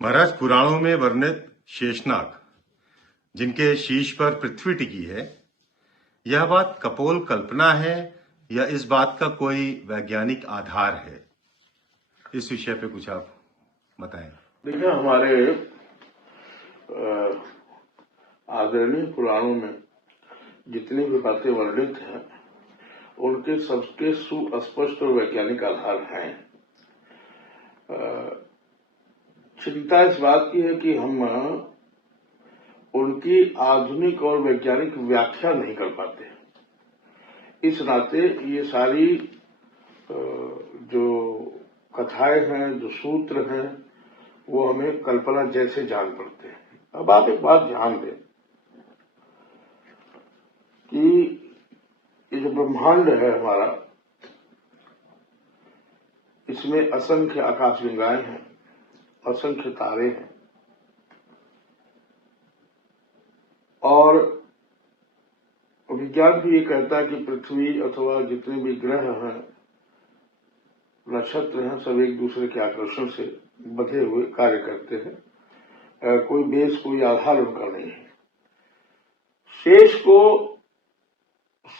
महाराज, पुराणों में वर्णित शेषनाग, जिनके शीश पर पृथ्वी टिकी है, यह बात कपोल कल्पना है या इस बात का कोई वैज्ञानिक आधार है? इस विषय पे कुछ आप बताएं। देखिए, हमारे आदरणीय पुराणों में जितनी भी बातें वर्णित हैं उनके सबके सुस्पष्ट और वैज्ञानिक आधार हैं। चिंता इस बात की है कि हम उनकी आधुनिक और वैज्ञानिक व्याख्या नहीं कर पाते। इस नाते ये सारी जो कथाएं हैं, जो सूत्र हैं, वो हमें कल्पना जैसे जान पड़ते हैं। अब आप एक बात ध्यान दें कि ये जो ब्रह्मांड है हमारा, इसमें असंख्य आकाशगंगाएं हैं, असंख्य तारे हैं, और विज्ञान भी ये कहता है कि पृथ्वी अथवा जितने भी ग्रह हैं, नक्षत्र हैं, सब एक दूसरे के आकर्षण से बंधे हुए कार्य करते हैं। कोई बेस, कोई आधार उनका नहीं है। शेष को,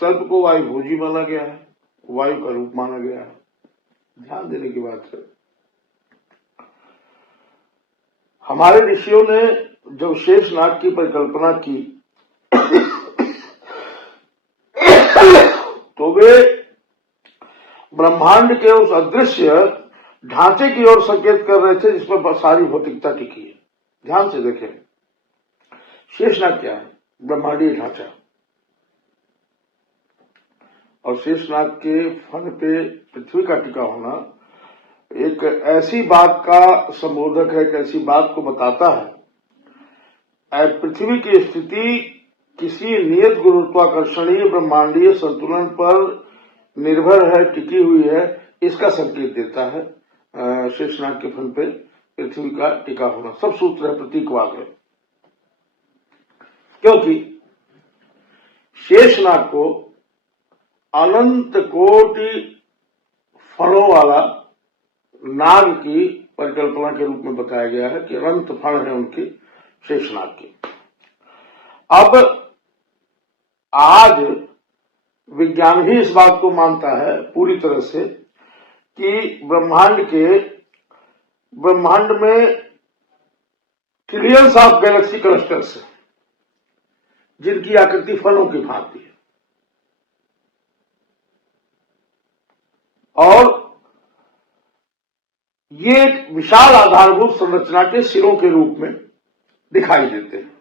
सर्प को वायुभोजी माना गया है, वायु का रूप माना गया है। ध्यान देने की बात है, हमारे ऋषियों ने जब शेषनाग की परिकल्पना की तो वे ब्रह्मांड के उस अदृश्य ढांचे की ओर संकेत कर रहे थे जिस पर सारी भौतिकता टिकी है। ध्यान से देखें, शेषनाग क्या है? ब्रह्मांडीय ढांचा। और शेषनाग के फन पे पृथ्वी का टिका होना एक ऐसी बात का संबोधक है, एक ऐसी बात को बताता है, पृथ्वी की स्थिति किसी नियत गुरुत्वाकर्षणीय ब्रह्मांडीय संतुलन पर निर्भर है, टिकी हुई है, इसका संकेत देता है शेषनाग के फन पे पृथ्वी का टिका होना। सब सूत्र है, प्रतीकवाद है। क्योंकि शेषनाग को अनंत कोटि फणों वाला नाग की परिकल्पना के रूप में बताया गया है कि अनंत फण है उनकी, शेषनाग की। अब आज विज्ञान भी इस बात को मानता है पूरी तरह से कि ब्रह्मांड में ट्रिलियंस ऑफ गैलेक्सी क्लस्टर्स है जिनकी आकृति फलों की भांति है, और ये एक विशाल आधारभूत संरचना के सिरों के रूप में दिखाई देते हैं।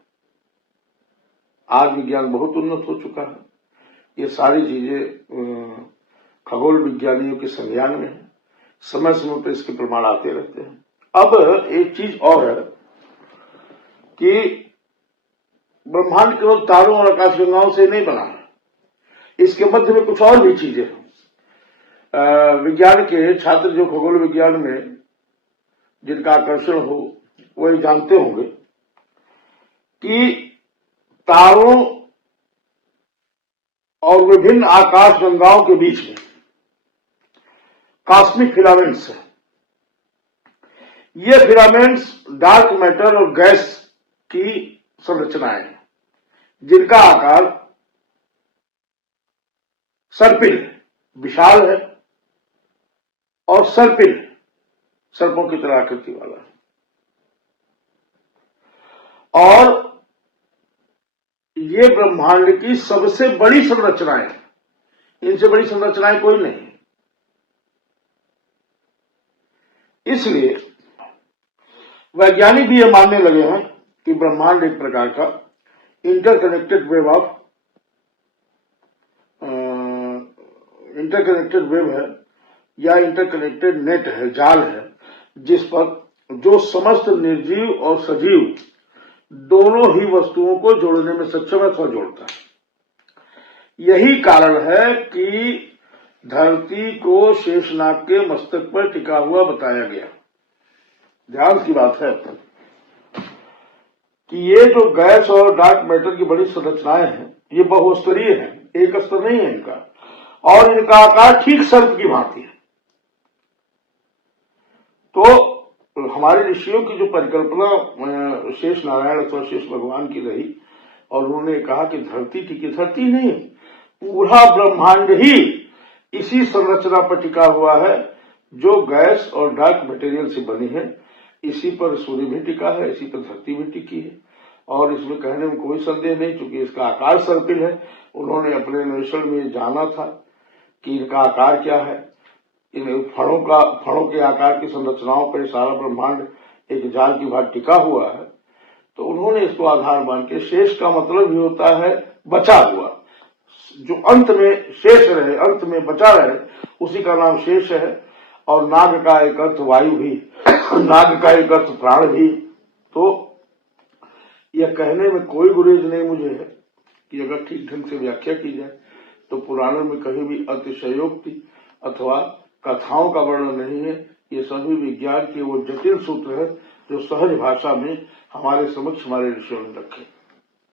आज विज्ञान बहुत उन्नत हो चुका है, ये सारी चीजें खगोल विज्ञानियों के संज्ञान में है, समय समय पर इसके प्रमाण आते रहते हैं। अब एक चीज और है कि ब्रह्मांड केवल तारों और आकाशगंगाओं से नहीं बना है, इसके मध्य में कुछ और भी चीजें हैं। विज्ञान के छात्र जो खगोल विज्ञान में जिनका आकर्षण हो वही जानते होंगे कि तारों और विभिन्न आकाशगंगाओं के बीच में कॉस्मिक फिलामेंट्स हैं। ये फिलामेंट्स डार्क मैटर और गैस की संरचनाएं हैं जिनका आकार सर्पिल है, विशाल है, और सर्पिल सर्पों की तरह आकृति वाला है। और ये ब्रह्मांड की सबसे बड़ी संरचनाएं, इनसे बड़ी संरचनाएं कोई नहीं। इसलिए वैज्ञानिक भी ये मानने लगे हैं कि ब्रह्मांड एक प्रकार का इंटरकनेक्टेड वेब है या इंटरकनेक्टेड नेट है, जाल है, जिस पर जो समस्त निर्जीव और सजीव दोनों ही वस्तुओं को जोड़ने में सक्षम है, सो जोड़ता है। यही कारण है कि धरती को शेषनाग के मस्तक पर टिका हुआ बताया गया। ध्यान की बात है कि ये जो गैस और डार्क मैटर की बड़ी संरचनाएं हैं, ये बहुस्तरीय हैं, एक स्तर नहीं है इनका, और इनका आकार ठीक सर्प की भांति है। तो हमारे ऋषियों की जो परिकल्पना शेष नारायण अथवा शेष भगवान की रही, और उन्होंने कहा कि धरती टिकी, धरती नहीं, पूरा ब्रह्मांड ही इसी संरचना पर टिका हुआ है जो गैस और डार्क मटेरियल से बनी है। इसी पर सूर्य भी टिका है, इसी पर धरती भी टिकी है, और इसमें कहने में कोई संदेह नहीं, क्योंकि इसका आकार सर्पिल है। उन्होंने अपने अन्वेषण में जाना था कि इनका आकार क्या है। इन फणों के आकार की संरचनाओं पर सारा ब्रह्मांड एक जाल की भाग टिका हुआ है, तो उन्होंने इसको आधार मान के, शेष का मतलब ही होता है बचा हुआ, जो अंत में शेष रहे, अंत में बचा रहे, उसी का नाम शेष है। और नाग का एक अर्थ वायु भी, नाग का एक अर्थ प्राण भी। तो यह कहने में कोई गुरेज नहीं मुझे है कि अगर ठीक ढंग से व्याख्या की जाए तो पुराणों में कहीं भी अतिशयोक्ति अथवा कथाओं का वर्णन नहीं है। ये सभी विज्ञान के वो जटिल सूत्र है जो सहज भाषा में हमारे समक्ष हमारे ऋषियों ने रखे।